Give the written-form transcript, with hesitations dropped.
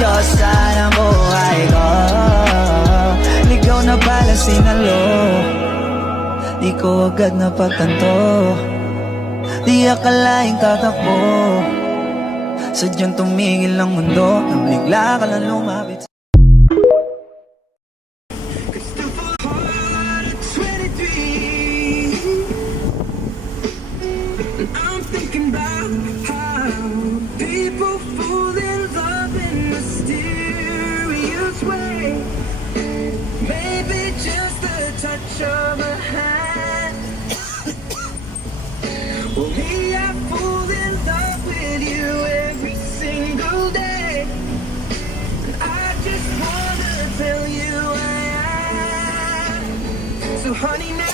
Diyosa ng buhay ko. Ligaw na pala sinalo, di ko agad napagtanto. Di akalaing tatakbo, sadyang tumigil ang mundo nang bigla ka lang lumapit. I'm thinking about how people fall in love in mysterious way. Maybe just a touch of a hand. Well, me, I fall in love with you every single day. And I just wanna tell you I am. So honey, now